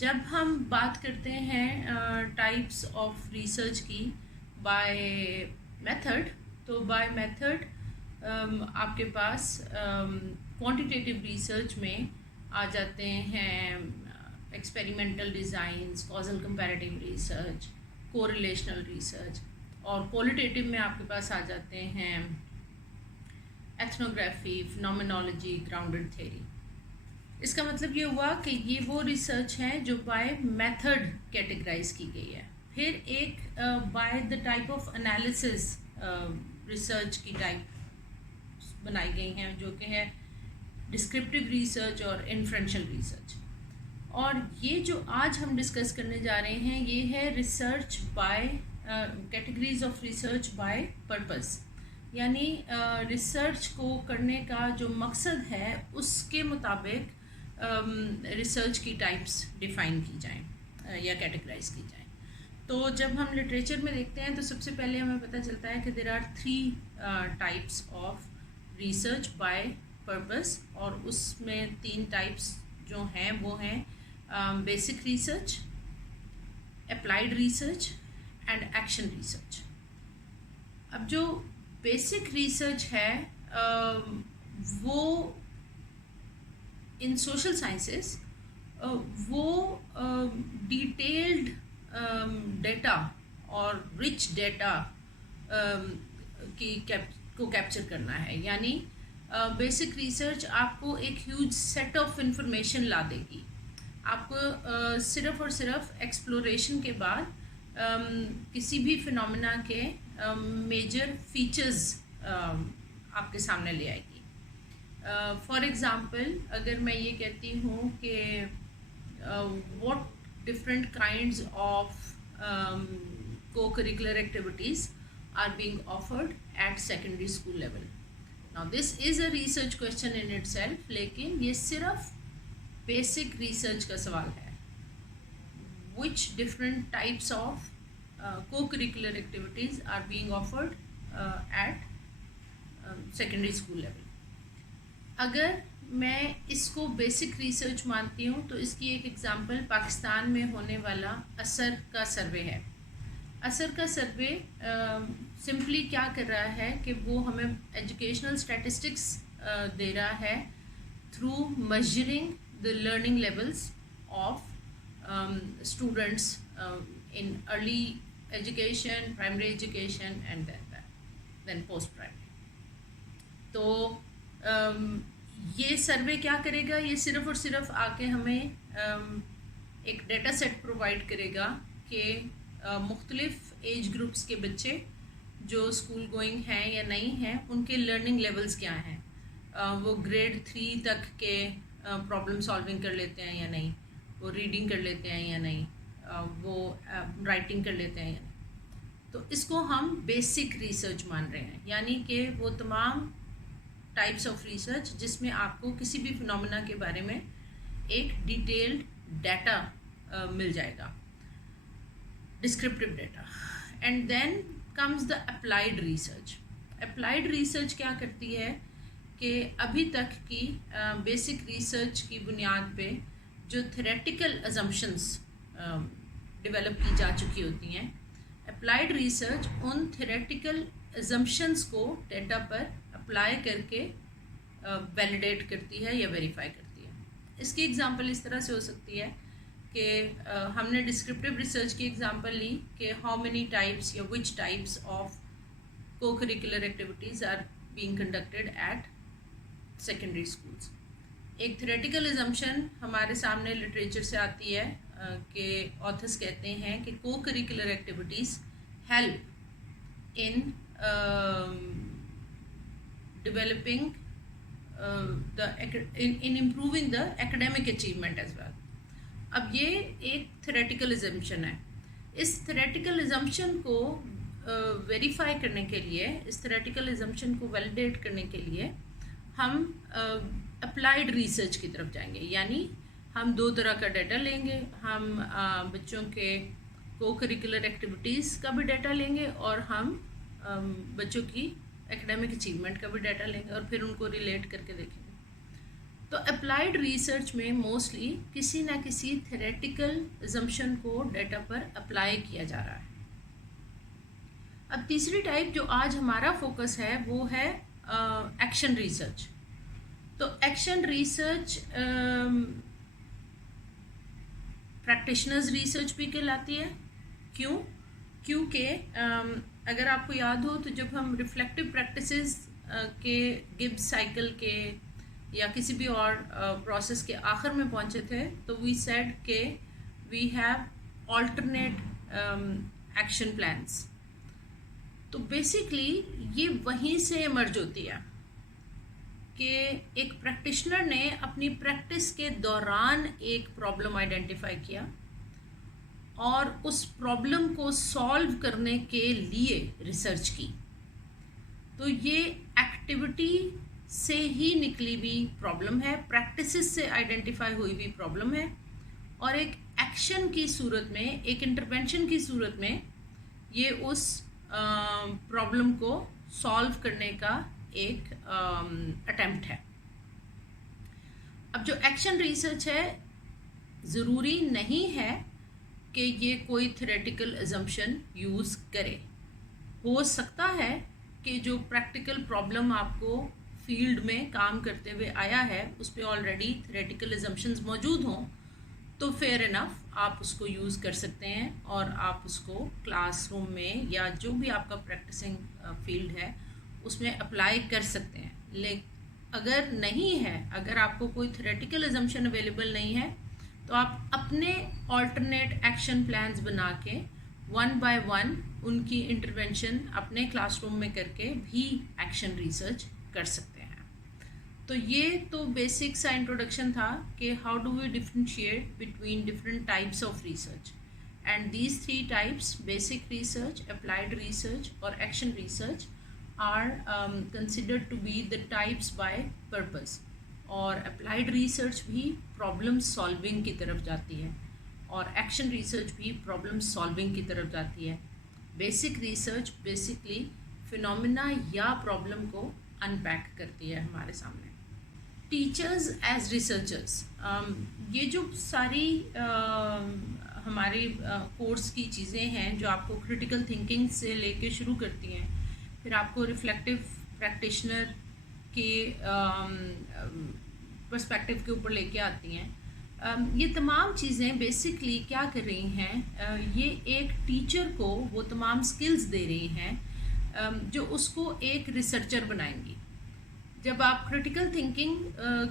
जब हम बात करते हैं टाइप्स ऑफ रिसर्च की बाय मेथड, तो बाय मेथड आपके पास क्वांटिटेटिव रिसर्च में आ जाते हैं experimental designs, causal comparative research, correlational research, और क्वालिटेटिव में आपके पास आ जाते हैं एथनोग्राफी, फिनोमेनोलॉजी, ग्राउंडेड थ्योरी। इसका मतलब ये हुआ कि ये वो रिसर्च है जो बाय मेथड कैटेगराइज की गई है। फिर एक by the type of analysis research की टाइप बनाई गई हैं, जो कि है डिस्क्रिप्टिव रिसर्च और इन्फ्रेंशियल रिसर्च। और ये जो आज हम डिस्कस करने जा रहे हैं ये है research by categories of research by purpose, यानी रिसर्च को करने का जो मकसद है उसके मुताबिक रिसर्च की टाइप्स डिफ़ाइन की जाएं या कैटेगराइज की जाएं। तो जब हम लिटरेचर में देखते हैं तो सबसे पहले हमें पता चलता है कि there are 3 types of research by purpose, और उसमें 3 टाइप्स जो हैं वो हैं basic research, applied research and action research. अब जो बेसिक रिसर्च है वो इन सोशल साइंसेस वो डिटेल्ड डेटा और रिच डेटा को कैप्चर करना है। यानी बेसिक रिसर्च आपको एक ह्यूज सेट ऑफ इंफॉर्मेशन ला देगी। आपको सिर्फ और सिर्फ एक्सप्लोरेशन के बाद किसी भी फिनोमेना के मेजर फीचर्स आपके सामने ले आएगी। फॉर एग्ज़ाम्पल, अगर मैं ये कहती हूँ कि what different kinds of co-curricular activities are being offered at secondary school level. Now this is a research question in itself, लेकिन ये सिर्फ बेसिक रिसर्च का सवाल है। Which different types of co-curricular activities are being offered at secondary school level? अगर मैं इसको basic research मानती हूँ तो इसकी एक एग्ज़ाम्पल पाकिस्तान में होने वाला असर का सर्वे है। असर का सर्वे सिंपली क्या कर रहा है कि वो हमें एजुकेशनल स्टैटिस्टिक्स दे रहा है through measuring the learning levels of students in early education, primary education and then post primary. तो ये सर्वे क्या करेगा, ये सिर्फ और सिर्फ आके हमें एक डेटा सेट प्रोवाइड करेगा कि मुख्तलिफ एज ग्रुप्स के बच्चे जो स्कूल गोइंग हैं या नहीं हैं उनके लर्निंग लेवल्स क्या हैं, वो ग्रेड 3 तक के प्रॉब्लम सॉल्विंग कर लेते हैं या नहीं, वो रीडिंग कर लेते हैं या नहीं, वो राइटिंग कर लेते हैं या नहीं। तो इसको हम बेसिक रिसर्च मान रहे हैं, यानी कि वो तमाम टाइप्स ऑफ रिसर्च जिसमें आपको किसी भी फिनोमेना के बारे में एक डिटेल्ड डाटा मिल जाएगा, descriptive data. And then comes the applied research. Applied research क्या करती है कि अभी तक की बेसिक रिसर्च की बुनियाद पे जो थ्योरेटिकल अजम्पशंस डेवलप की जा चुकी होती हैं, अप्लाइड रिसर्च उन थ्योरेटिकल अजम्पशंस को डेटा पर अप्लाई करके वैलिडेट करती है या वेरीफाई करती है। इसकी एग्जांपल इस तरह से हो सकती है कि हमने डिस्क्रिप्टिव रिसर्च की एग्जांपल ली कि हाउ मेनी टाइप्स या which types of co-curricular activities are being conducted at secondary schools. एक थ्योरेटिकल अजम्पशन हमारे सामने लिटरेचर से आती है कि ऑथर्स कहते हैं कि co-curricular activities help in developing in improving the academic achievement as well. अब ये एक theoretical assumption है। इस theoretical assumption को verify करने के लिए, इस theoretical assumption को validate करने के लिए हम applied research की तरफ जाएंगे। यानी हम 2 तरह का डाटा लेंगे, हम बच्चों के co-curricular activities का भी डाटा लेंगे और हम बच्चों की एकेडमिक अचीवमेंट का भी डाटा लेंगे और फिर उनको रिलेट करके देखेंगे। तो अप्लाइड रिसर्च में मोस्टली किसी ना किसी थ्योरेटिकल अजम्पशन को डेटा पर अप्लाई किया जा रहा है। अब तीसरी टाइप जो आज हमारा फोकस है वो है एक्शन रिसर्च। तो एक्शन रिसर्च प्रैक्टिशनर्स रिसर्च भी कहलाती है। क्यों? क्योंकि अगर आपको याद हो तो जब हम रिफ्लेक्टिव प्रैक्टिसेस के गिब्स साइकिल के या किसी भी और प्रोसेस के आखिर में पहुंचे थे तो वी सेड के we have alternate action plans. तो बेसिकली ये वहीं से इमर्ज होती है कि एक प्रैक्टिशनर ने अपनी प्रैक्टिस के दौरान एक प्रॉब्लम आइडेंटिफाई किया और उस प्रॉब्लम को सॉल्व करने के लिए रिसर्च की। तो ये एक्टिविटी से ही निकली हुई प्रॉब्लम है, प्रैक्टिसेस से आइडेंटिफाई हुई हुई प्रॉब्लम है, और एक एक्शन की सूरत में, एक इंटरवेंशन की सूरत में ये उस प्रॉब्लम को सॉल्व करने का एक अटेम्प्ट है। अब जो एक्शन रिसर्च है ज़रूरी नहीं है कि ये कोई थ्योरेटिकल अजम्पशन यूज़ करे। हो सकता है कि जो प्रैक्टिकल प्रॉब्लम आपको फील्ड में काम करते हुए आया है उस पर ऑलरेडी थ्योरेटिकल अजम्पशंस मौजूद हों तो फेयर इनफ आप उसको यूज़ कर सकते हैं और आप उसको क्लासरूम में या जो भी आपका प्रैक्टिसिंग फील्ड है उसमें अप्लाई कर सकते हैं। लेकिन अगर नहीं है, अगर आपको कोई थ्योरेटिकल अजम्पशन अवेलेबल नहीं है तो आप अपने ऑल्टरनेट एक्शन प्लान्स बना के 1 बाय 1 उनकी इंटरवेंशन अपने क्लासरूम में करके भी एक्शन रिसर्च कर सकते हैं। तो ये तो बेसिक सा इंट्रोडक्शन था कि how do we differentiate between different types of research, and these 3 types, basic research, applied research और action research, are considered to be the types by purpose। और अप्लाइड रिसर्च भी प्रॉब्लम सॉल्विंग की तरफ जाती है और एक्शन रिसर्च भी problem solving की तरफ जाती है। बेसिक रिसर्च बेसिकली फिनोमिना या प्रॉब्लम को अनपैक करती है हमारे सामने। टीचर्स एज रिसर्चर्स, ये जो सारी हमारे कोर्स की चीज़ें हैं जो आपको क्रिटिकल थिंकिंग से लेके शुरू करती हैं, फिर आपको रिफ्लेक्टिव प्रैक्टिशनर के पर्सपेक्टिव के ऊपर लेके आती हैं। ये तमाम चीज़ें बेसिकली क्या कर रही हैं, ये एक टीचर को वो तमाम स्किल्स दे रही हैं जो उसको एक रिसर्चर बनाएंगी। जब आप क्रिटिकल थिंकिंग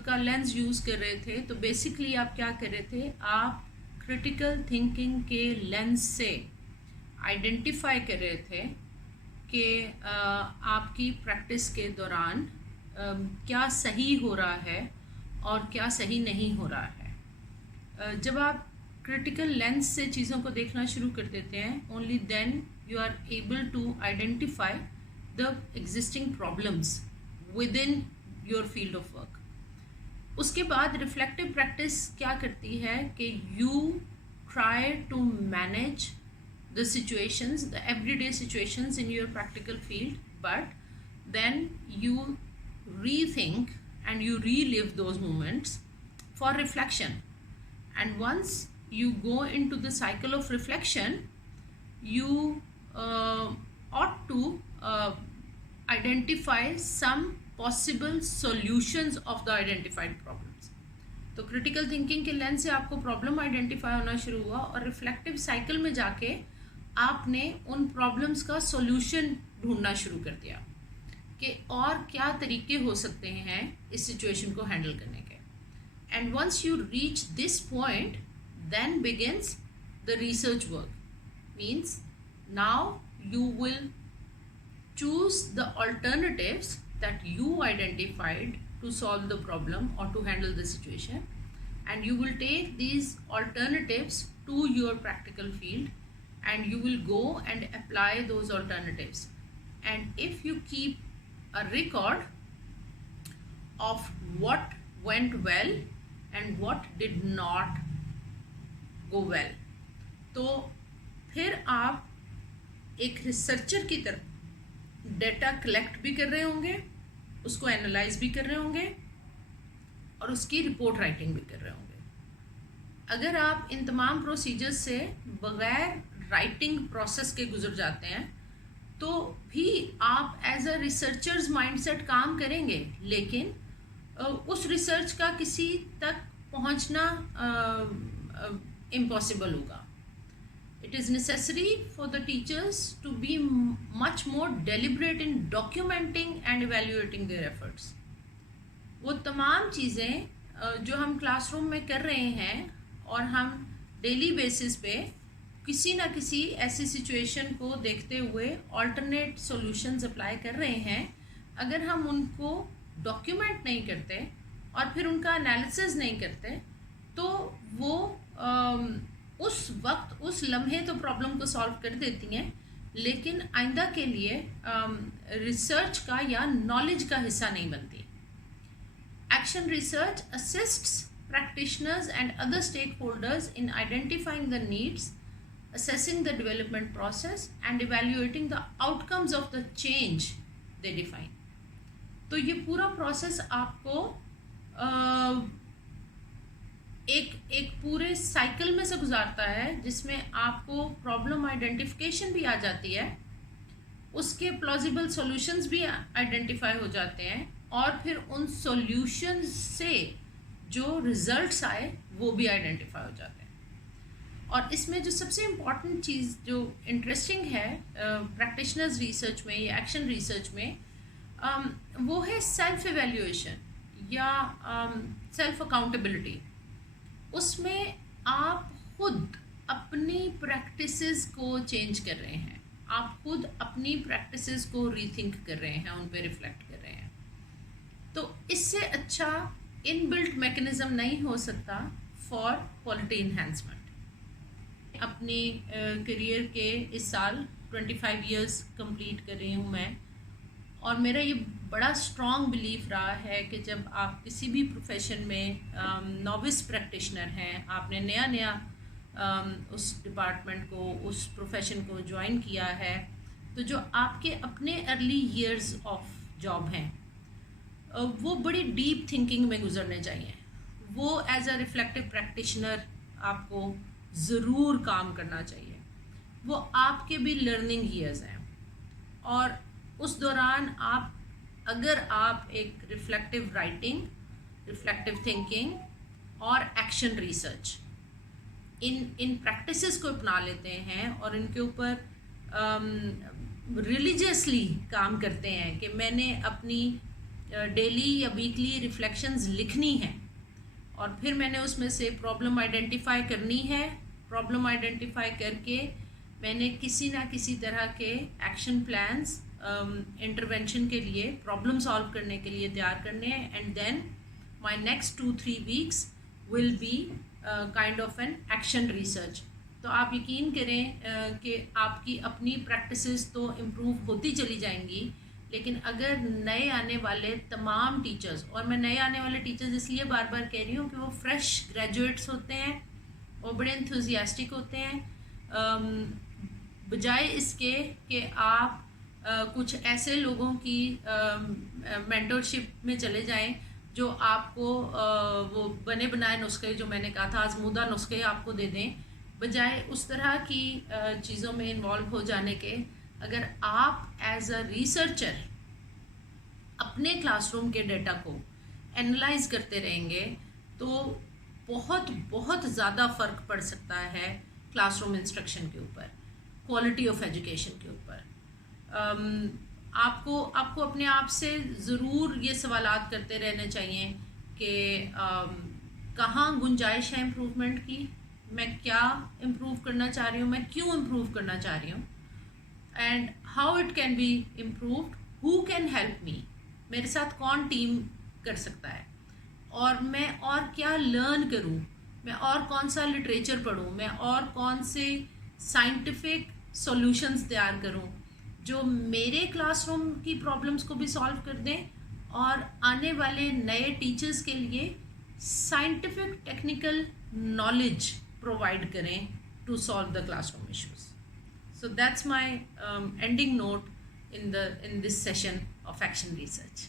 का लेंस यूज़ कर रहे थे तो बेसिकली आप क्या कर रहे थे, आप क्रिटिकल थिंकिंग के लेंस से आइडेंटिफाई कर रहे थे कि आपकी प्रैक्टिस के दौरान क्या सही हो रहा है और क्या सही नहीं हो रहा है। जब आप क्रिटिकल लेंस से चीज़ों को देखना शुरू कर देते हैं, only then you are able to identify the existing problems within your field of work. उसके बाद रिफ्लेक्टिव प्रैक्टिस क्या करती है कि you try to manage the situations, the everyday situations in your practical field, but then you rethink and you relive those moments for reflection. And once you go into the cycle of reflection, you ought to identify some possible solutions of the identified problems. तो critical thinking के lens से आपको problem identify होना शुरू हुआ और reflective cycle में जाके आपने उन प्रॉब्लम्स का सॉल्यूशन ढूंढना शुरू कर दिया कि और क्या तरीके हो सकते हैं इस सिचुएशन को हैंडल करने के। And once you reach this point then begins the research work, means now you will choose the alternatives that you identified to solve the problem or to handle the situation, and you will take these alternatives to your practical field and you will go and apply those alternatives. And if you keep a record of what went well and what did not go well, तो फिर आप एक researcher की तरह data collect भी कर रहे होंगे, उसको एनालाइज भी कर रहे होंगे और उसकी रिपोर्ट राइटिंग भी कर रहे होंगे। अगर आप इन तमाम प्रोसीजर्स से बग़ैर राइटिंग प्रोसेस के गुजर जाते हैं तो भी आप एज अ रिसर्चर्स माइंडसेट काम करेंगे, लेकिन उस रिसर्च का किसी तक पहुंचना इम्पॉसिबल होगा। It is necessary for the teachers to be much more deliberate in documenting and evaluating their efforts. वो तमाम चीज़ें जो हम क्लासरूम में कर रहे हैं और हम डेली बेसिस पे किसी ना किसी ऐसी सिचुएशन को देखते हुए ऑल्टरनेट सॉल्यूशंस अप्लाई कर रहे हैं, अगर हम उनको डॉक्यूमेंट नहीं करते और फिर उनका एनालिसिस नहीं करते तो वो उस वक्त उस लम्हे तो प्रॉब्लम को सॉल्व कर देती हैं, लेकिन आइंदा के लिए रिसर्च का या नॉलेज का हिस्सा नहीं बनती। Action research assists practitioners and other stakeholders in identifying the needs, assessing the development process and evaluating the outcomes of the change they define. तो ये पूरा प्रोसेस आपको एक पूरे साइकिल में से गुजारता है जिसमें आपको प्रॉब्लम आइडेंटिफिकेशन भी आ जाती है, उसके प्लॉजिबल सॉल्यूशंस भी आइडेंटिफाई हो जाते हैं और फिर उन सॉल्यूशंस से जो रिजल्ट्स आए वो भी आइडेंटिफाई हो जाते हैं। और इसमें जो सबसे इम्पॉर्टेंट चीज़ जो इंटरेस्टिंग है प्रैक्टिशनर्स रिसर्च में या एक्शन रिसर्च में वो है सेल्फ एवेल्यूएशन या सेल्फ अकाउंटेबिलिटी। उसमें आप खुद अपनी प्रैक्टिसेस को चेंज कर रहे हैं, आप खुद अपनी प्रैक्टिसेस को रीथिंक कर रहे हैं, उन पे रिफ्लेक्ट कर रहे हैं। तो इससे अच्छा इनबिल्ट मैकेनिज्म नहीं हो सकता फॉर क्वालिटी इन्हांसमेंट। अपनी करियर के इस साल 25 इयर्स कंप्लीट कर रही हूँ मैं, और मेरा ये बड़ा स्ट्रॉन्ग बिलीफ रहा है कि जब आप किसी भी प्रोफेशन में नॉविस प्रैक्टिशनर हैं, आपने नया उस डिपार्टमेंट को, उस प्रोफेशन को ज्वाइन किया है, तो जो आपके अपने अर्ली इयर्स ऑफ जॉब हैं वो बड़ी डीप थिंकिंग में गुजरने चाहिए। वो एज अ रिफ्लेक्टिव प्रैक्टिशनर आपको ज़रूर काम करना चाहिए। वो आपके भी लर्निंग ईयर्स हैं और उस दौरान अगर आप एक रिफ्लेक्टिव राइटिंग, रिफ्लेक्टिव थिंकिंग और एक्शन रिसर्च इन प्रैक्टिसेस को अपना लेते हैं और इनके ऊपर रिलीजियसली काम करते हैं कि मैंने अपनी डेली या वीकली रिफ्लेक्शंस लिखनी है और फिर मैंने उसमें से प्रॉब्लम आइडेंटिफाई करनी है, प्रॉब्लम आइडेंटिफाई करके मैंने किसी ना किसी तरह के एक्शन प्लान्स इंटरवेंशन के लिए, प्रॉब्लम सॉल्व करने के लिए तैयार करने हैं, and then my next 2-3 weeks will be kind of an action research. तो आप यकीन करें कि आपकी अपनी प्रैक्टिसेस तो इम्प्रूव होती चली जाएंगी, लेकिन अगर नए आने वाले तमाम टीचर्स, और मैं नए आने वाले टीचर्स इसलिए बार बार कह रही हूँ कि वो फ्रेश ग्रेजुएट्स होते हैं, वो बड़े एंथुजियास्टिक होते हैं, बजाय इसके कि आप कुछ ऐसे लोगों की मेंटरशिप में चले जाएं जो आपको वो बने बनाए नुस्खे, जो मैंने कहा था आजमूदा नुस्खे आपको दे दें, बजाय उस तरह की चीज़ों में इन्वॉल्व हो जाने के, अगर आप एज अ रिसर्चर अपने क्लासरूम के डेटा को एनालाइज करते रहेंगे तो बहुत बहुत ज़्यादा फ़र्क पड़ सकता है क्लासरूम इंस्ट्रक्शन के ऊपर, क्वालिटी ऑफ एजुकेशन के ऊपर। आपको अपने आप से ज़रूर ये सवालात करते रहने चाहिए कि कहाँ गुंजाइश है इम्प्रूवमेंट की, मैं क्या इम्प्रूव करना चाह रही हूँ, मैं क्यों इम्प्रूव करना चाह रही हूँ, and how it can be improved, who can help me, मेरे साथ कौन टीम कर सकता है, और मैं और क्या लर्न करूँ, मैं और कौन सा लिटरेचर पढूँ, मैं और कौन से साइंटिफिक सॉल्यूशंस तैयार करूँ जो मेरे क्लासरूम की प्रॉब्लम्स को भी सॉल्व कर दें और आने वाले नए टीचर्स के लिए साइंटिफिक टेक्निकल नॉलेज प्रोवाइड करें to solve the classroom issues. So that's my ending note in this session of action research.